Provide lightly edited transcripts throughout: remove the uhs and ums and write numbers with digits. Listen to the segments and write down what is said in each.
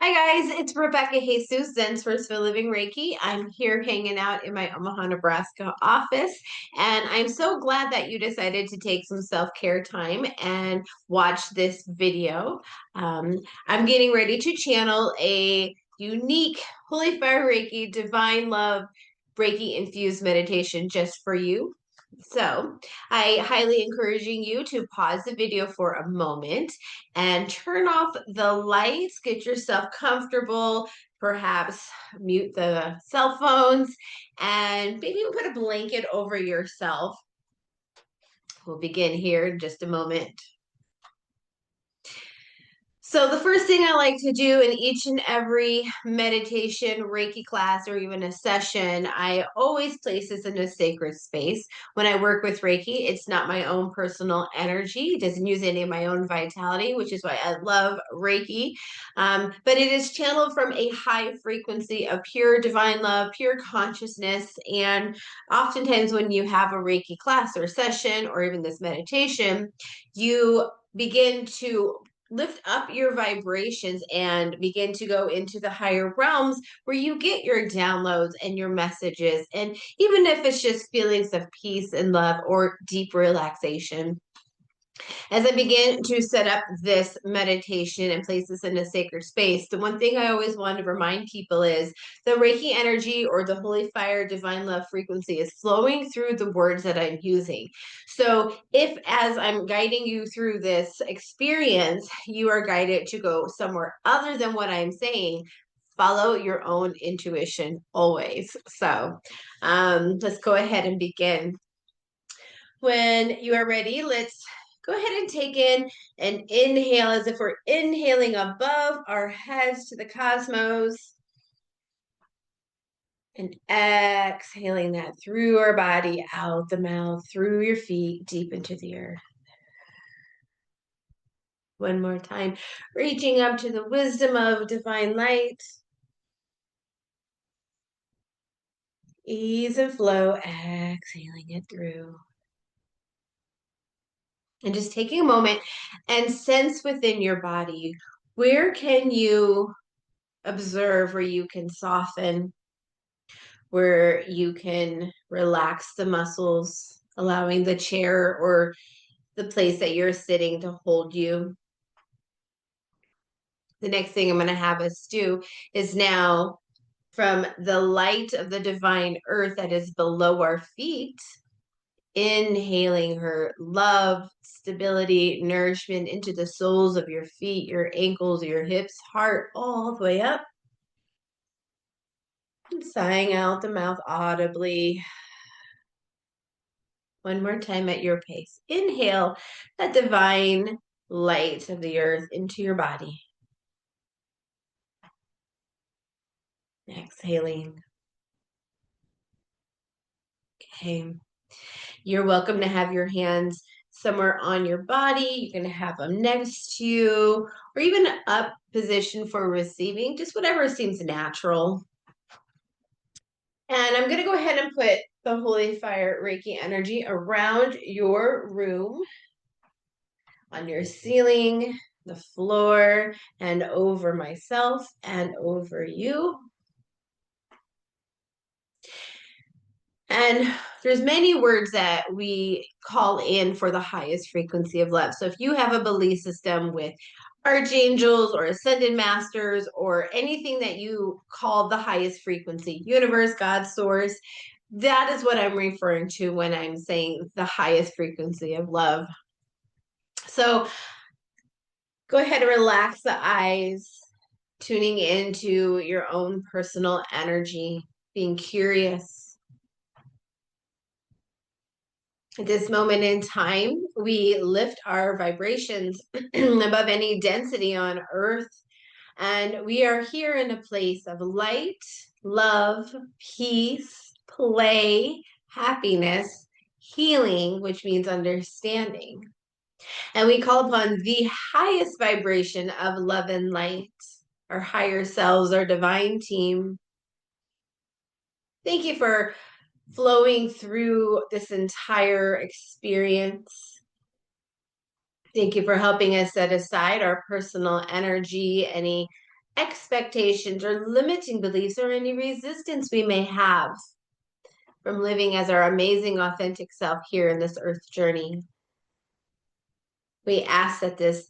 Hi guys, it's Rebecca Jesus, Zen's First for Living Reiki. I'm here hanging out in my Omaha, Nebraska office, and I'm so glad that you decided to take some self-care time and watch this video. I'm getting ready to channel a unique Holy Fire Reiki Divine Love Reiki infused meditation just for you. So, I highly encouraging you to pause the video for a moment and turn off the lights, get yourself comfortable, perhaps mute the cell phones, and maybe even put a blanket over yourself. We'll begin here in just a moment. So, the first thing I like to do in each and every meditation, Reiki class, or even a session, I always place this in a sacred space. When I work with Reiki, it's not my own personal energy, it doesn't use any of my own vitality, which is why I love Reiki. But it is channeled from a high frequency of pure divine love, pure consciousness. And oftentimes, when you have a Reiki class or session, or even this meditation, you begin to lift up your vibrations and begin to go into the higher realms where you get your downloads and your messages. And even if it's just feelings of peace and love or deep relaxation. As I begin to set up this meditation and place this in a sacred space, the one thing I always want to remind people is the Reiki energy or the Holy Fire Divine Love frequency is flowing through the words that I'm using. So if as I'm guiding you through this experience, you are guided to go somewhere other than what I'm saying, follow your own intuition always. So let's go ahead and begin. When you are ready, let's go ahead and take in an inhale as if we're inhaling above our heads to the cosmos and exhaling that through our body, out the mouth, through your feet, deep into the earth. One more time, reaching up to the wisdom of divine light. Ease and flow, exhaling it through. And just taking a moment and sense within your body, where can you observe, where you can soften, where you can relax the muscles, allowing the chair or the place that you're sitting to hold you. The next thing I'm going to have us do is now, from the light of the divine earth that is below our feet, inhaling her love, stability, nourishment into the soles of your feet, your ankles, your hips, heart, all the way up. And sighing out the mouth audibly. One more time at your pace. Inhale that divine light of the earth into your body. Exhaling. Okay. You're welcome to have your hands somewhere on your body. You can have them next to you or even up position for receiving, just whatever seems natural. And I'm going to go ahead and put the Holy Fire Reiki energy around your room, on your ceiling, the floor, and over myself and over you. And there's many words that we call in for the highest frequency of love. So if you have a belief system with archangels or ascended masters or anything that you call the highest frequency, universe, God, source, that is what I'm referring to when I'm saying the highest frequency of love. So go ahead and relax the eyes, tuning into your own personal energy, being curious. At this moment in time, we lift our vibrations above any density on earth. And we are here in a place of light, love, peace, play, happiness, healing, which means understanding. And we call upon the highest vibration of love and light, our higher selves, our divine team. Thank you for flowing through this entire experience. Thank you for helping us set aside our personal energy, any expectations or limiting beliefs or any resistance we may have from living as our amazing, authentic self here in this earth journey. We ask that this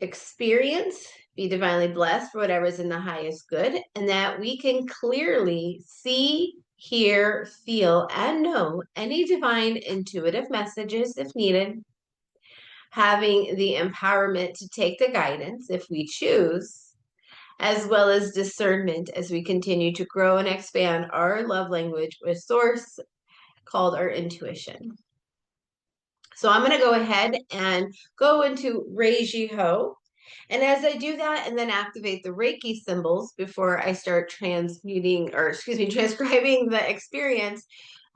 experience be divinely blessed for whatever is in the highest good, and that we can clearly see, hear, feel, and know any divine intuitive messages if needed, having the empowerment to take the guidance if we choose, as well as discernment as we continue to grow and expand our love language with source called our intuition. So I'm going to go ahead and go into Reiki Ho. And as I do that and then activate the Reiki symbols before I start transcribing the experience,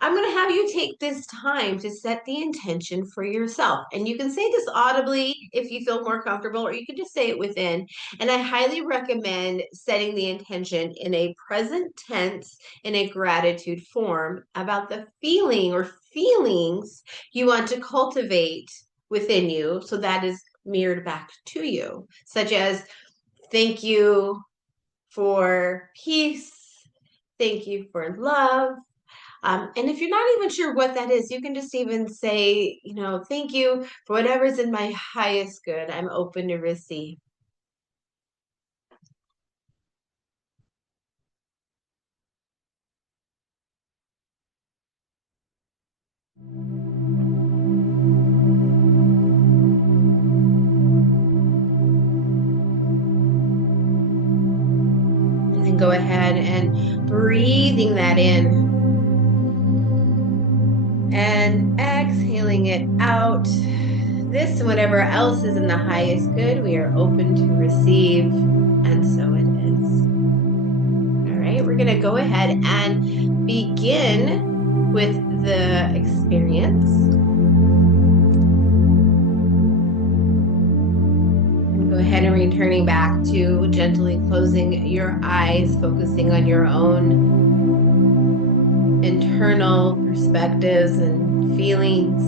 I'm going to have you take this time to set the intention for yourself. And you can say this audibly if you feel more comfortable, or you can just say it within. And I highly recommend setting the intention in a present tense, in a gratitude form about the feeling or feelings you want to cultivate within you. So that is mirrored back to you, such as thank you for peace, thank you for love. And if you're not even sure what that is, you can just even say, thank you for whatever's in my highest good. I'm open to receive. And then go ahead and breathing that in and exhaling it out. This and whatever else is in the highest good, we are open to receive. And so it is. All right, we're going to go ahead and begin with the experience. And go ahead and returning back to gently closing your eyes, focusing on your own internal perspectives and feelings,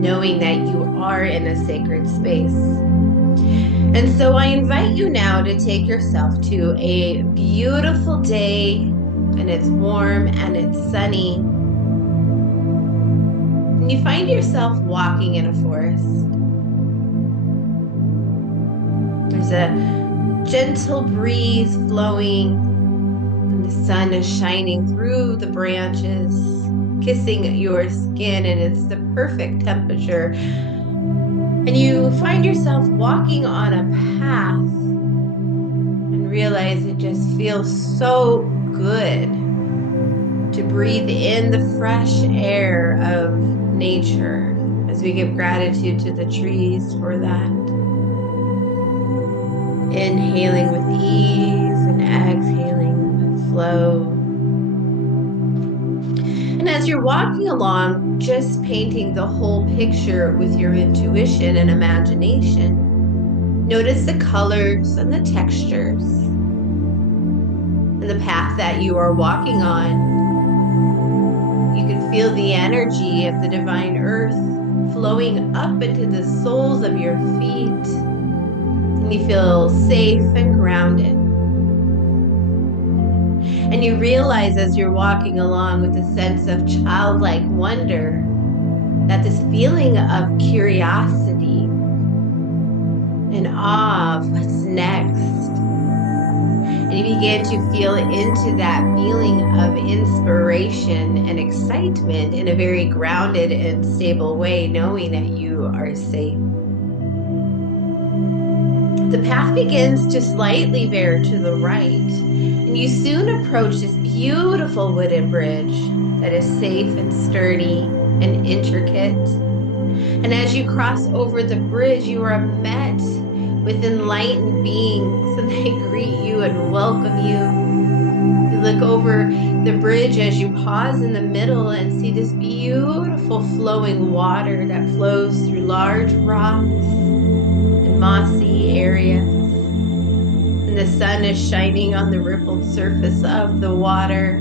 knowing that you are in a sacred space. And so I invite you now to take yourself to a beautiful day, and it's warm and it's sunny. And you find yourself walking in a forest. There's a gentle breeze flowing, and the sun is shining through the branches, kissing your skin, and it's the perfect temperature. And you find yourself walking on a path and realize it just feels so good to breathe in the fresh air of nature as we give gratitude to the trees for that. Inhaling with ease and exhaling with flow. And as you're walking along, just painting the whole picture with your intuition and imagination, notice the colors and the textures and the path that you are walking on. You can feel the energy of the divine earth flowing up into the soles of your feet, and you feel safe and grounded. And you realize as you're walking along with a sense of childlike wonder that this feeling of curiosity and awe of what's next. And you begin to feel into that feeling of inspiration and excitement in a very grounded and stable way, knowing that you are safe. The path begins to slightly veer to the right, and you soon approach this beautiful wooden bridge that is safe and sturdy and intricate. And as you cross over the bridge, you are met with enlightened beings, and they greet you and welcome you. You look over the bridge as you pause in the middle and see this beautiful flowing water that flows through large rocks and mossy areas. And the sun is shining on the rippled surface of the water,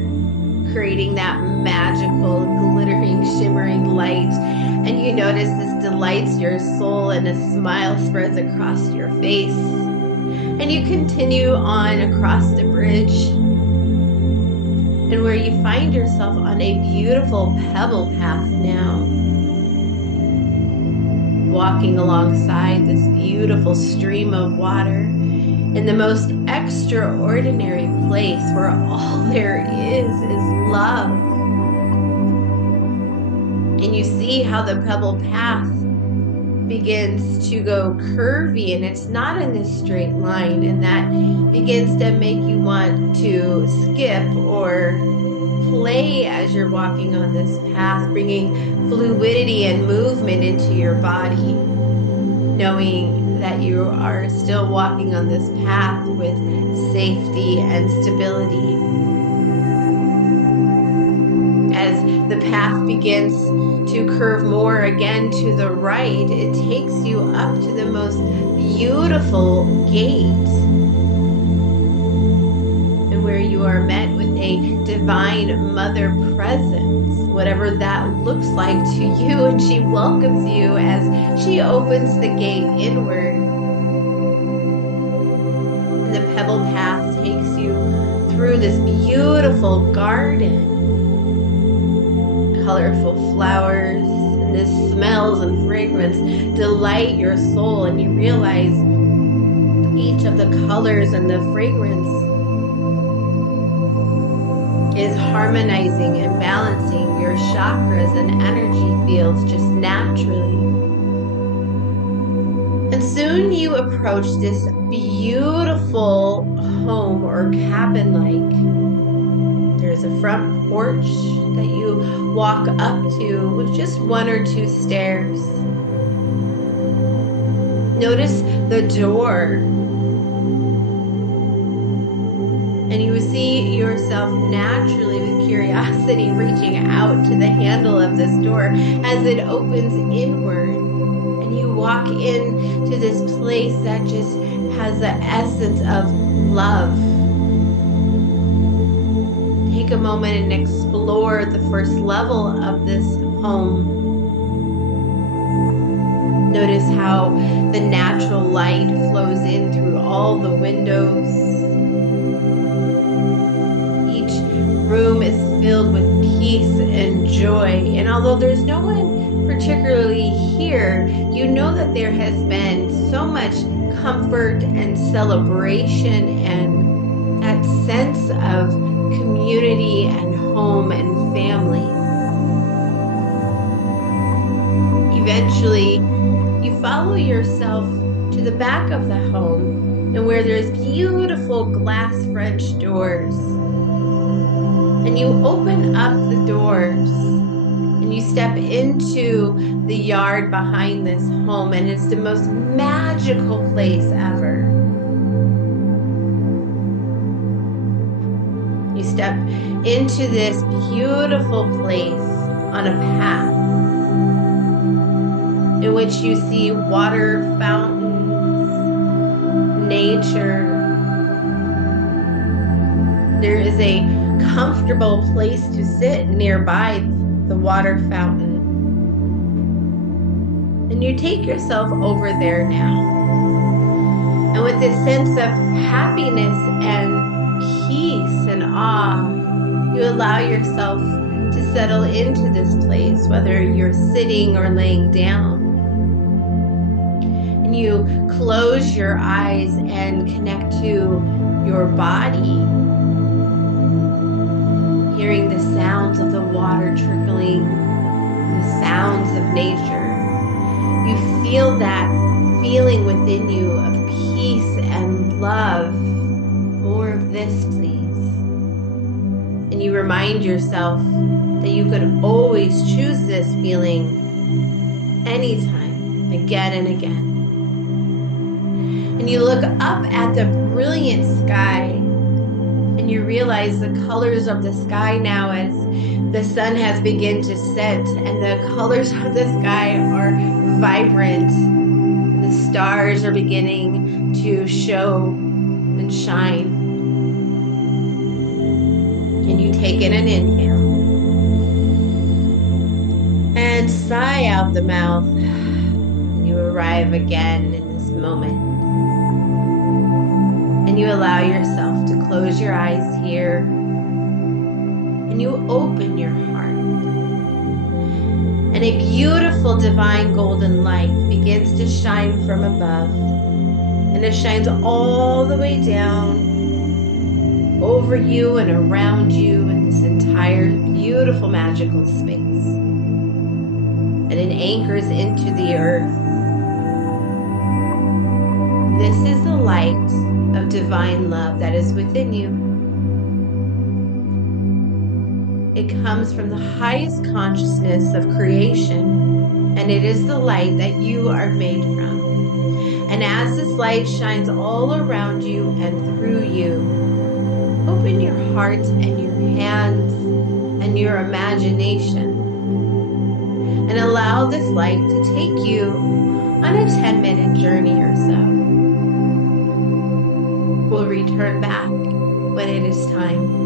creating that magical, glittering, shimmering light. And you notice this delights your soul, and a smile spreads across your face. And you continue on across the bridge, and where you find yourself on a beautiful pebble path now, walking alongside this beautiful stream of water in the most extraordinary place where all there is love. And you see how the pebble path begins to go curvy, and it's not in this straight line, and that begins to make you want to skip or play as you're walking on this path, bringing fluidity and movement into your body, knowing that you are still walking on this path with safety and stability. As the path begins to curve more again to the right, it takes you up to the most beautiful gate, and where you are met with a divine mother presence, whatever that looks like to you, and she welcomes you as she opens the gate inward. And the pebble path takes you through this beautiful garden, colorful flowers, and the smells and fragrance delight your soul, and you realize each of the colors and the fragrance is harmonizing and balancing your chakras and energy fields just naturally. And soon you approach this beautiful home or cabin-like. There's a front porch that you walk up to with just 1 or 2 stairs. Notice the door, and you see yourself naturally with curiosity reaching out to the handle of this door as it opens inward, and you walk into this place that just has the essence of love. Take a moment and explore the first level of this home. Notice how the natural light flows in through all the windows. Each room is filled with peace and joy. And although there's no one particularly here, you know that there has been so much comfort and celebration and that sense of community and home and family. Eventually, you follow yourself to the back of the home, and where there's beautiful glass French doors. And you open up the doors, and you step into the yard behind this home, and it's the most magical place ever. You step into this beautiful place on a path in which you see water fountains, nature. There is a comfortable place to sit nearby the water fountain. And you take yourself over there now. And with this sense of happiness and peace and awe, you allow yourself to settle into this place, whether you're sitting or laying down. And you close your eyes and connect to your body, hearing the sounds of the water trickling, the sounds of nature. You feel that feeling within you of peace and love. More of this, please. And you remind yourself that you could always choose this feeling anytime, again and again. And you look up at the brilliant sky, and you realize the colors of the sky now as the sun has begun to set, and the colors of the sky are vibrant. The stars are beginning to show and shine. And you take in an inhale and sigh out the mouth. And you arrive again in this moment. And you allow yourself to close your eyes here. And you open your heart. And a beautiful divine golden light begins to shine from above. And it shines all the way down over you and around you in this entire beautiful magical space. And it anchors into the earth. This is the light of divine love that is within you. It comes from the highest consciousness of creation, and it is the light that you are made from. And as this light shines all around you and through you, open your heart and your hands and your imagination and allow this light to take you on a 10-minute journey or so. We'll return back when it is time.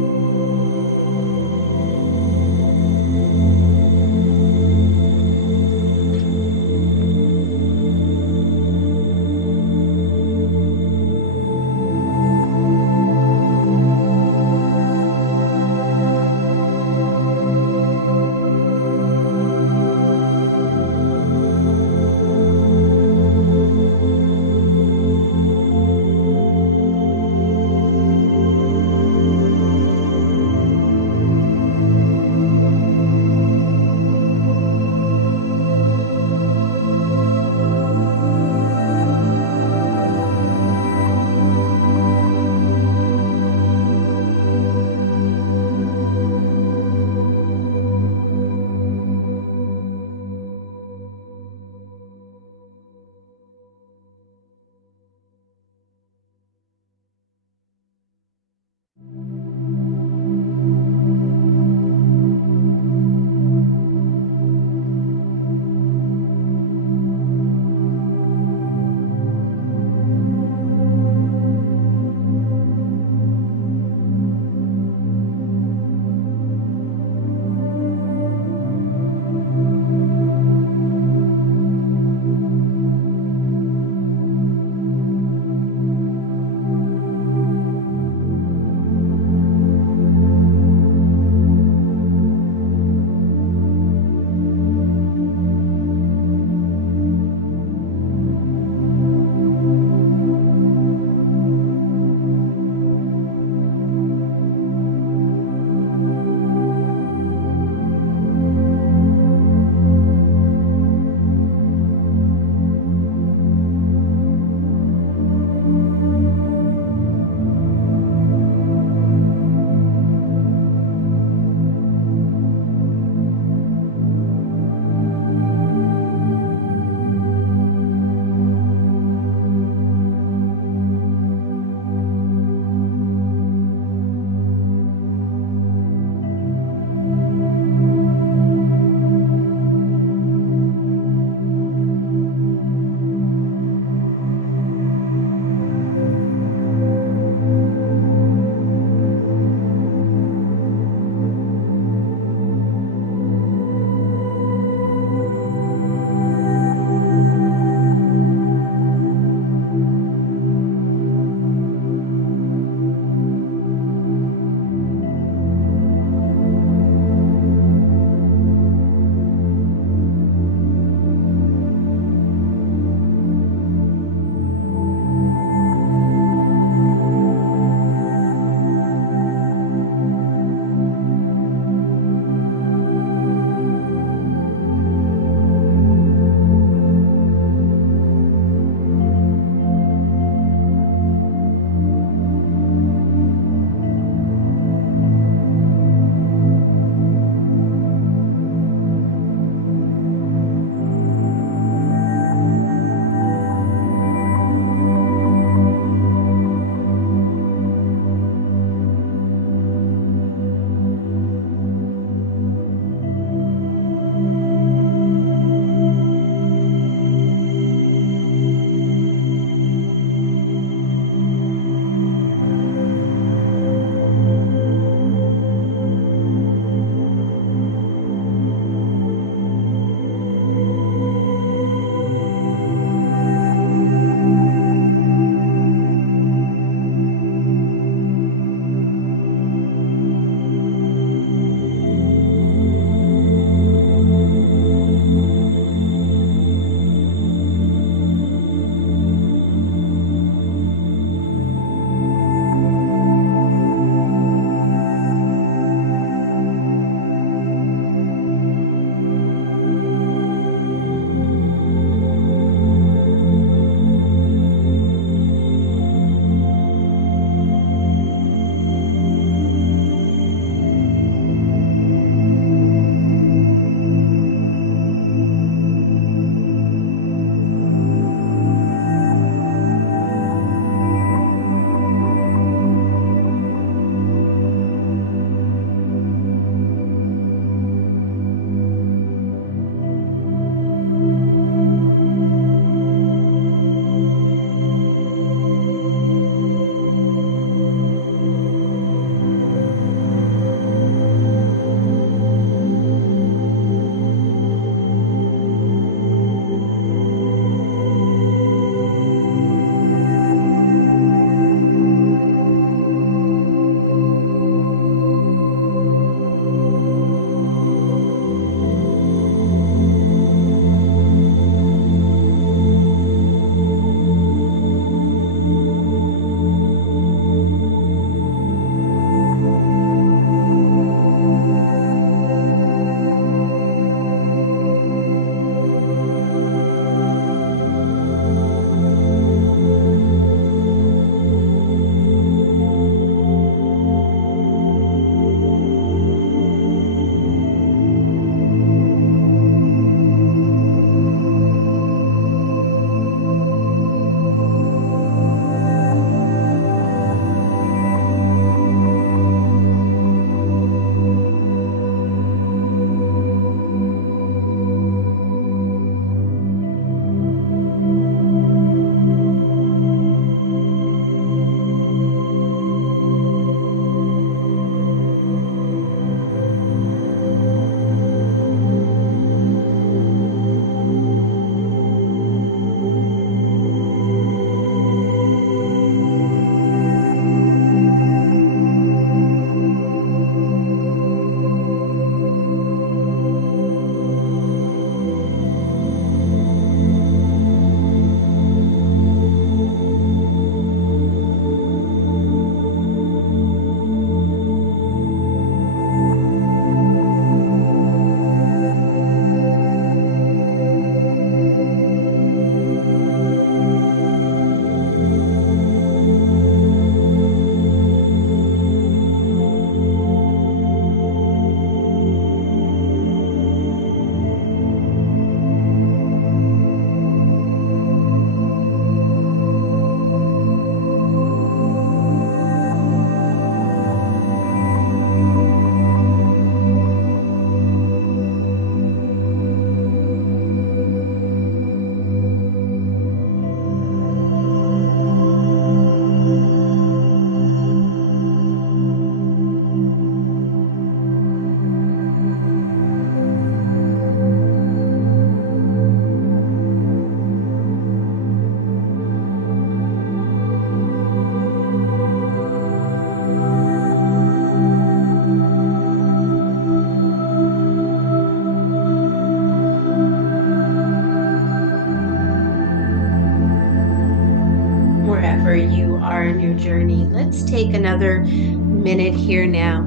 you are in your journey. Let's take another minute here now.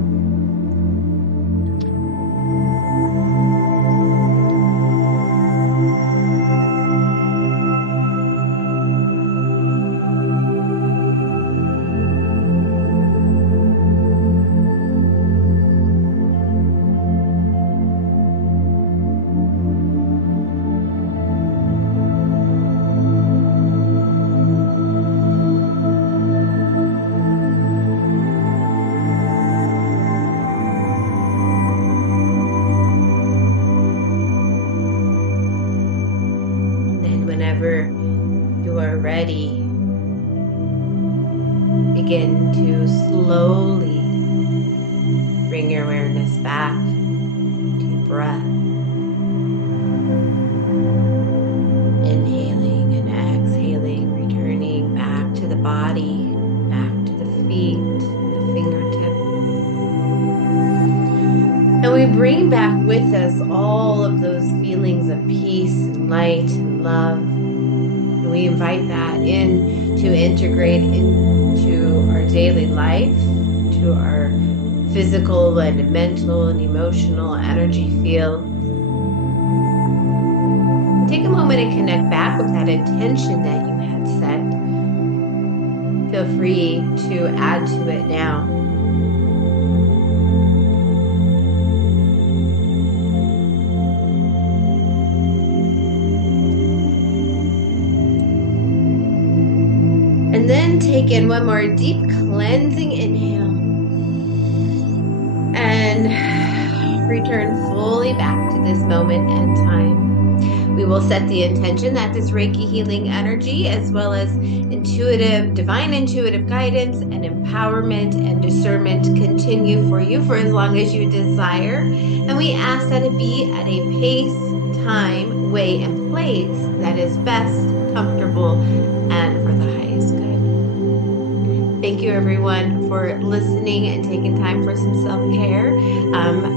Whenever you are ready, begin to slowly bring your awareness back to your breath. Inhaling and exhaling, returning back to the body, back to the feet, the fingertips. And we bring back with us all of those feelings of peace and light and love. And we invite that in to integrate into our daily life, to our physical and mental and emotional energy field. And take a moment and connect back with that intention that you had set. Feel free to add to it now. And then take in one more deep cleansing inhale. And return fully back to this moment and time. We will set the intention that this Reiki healing energy, as well as divine intuitive guidance and empowerment and discernment, continue for you for as long as you desire. And we ask that it be at a pace, time, way, and place that is best, comfortable, and for the highest good. Thank you, everyone, for listening and taking time for some self-care.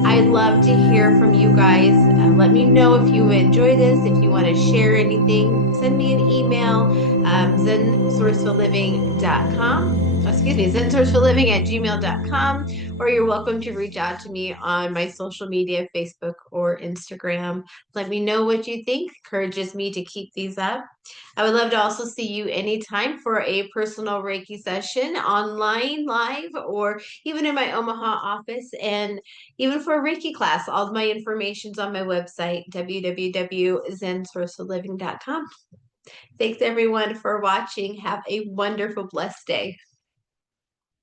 I'd love to hear from you guys. Let me know if you enjoy this. If you want to share anything, send me an email, zensourcefilliving@gmail.com, or you're welcome to reach out to me on my social media, Facebook or Instagram. Let me know what you think. Encourages me to keep these up. I would love to also see you anytime for a personal Reiki session, online, live, or even in my Omaha office, and even for a Reiki class. All of my information's on my website, www.zensourcefilliving.com. Thanks everyone for watching. Have a wonderful, blessed day.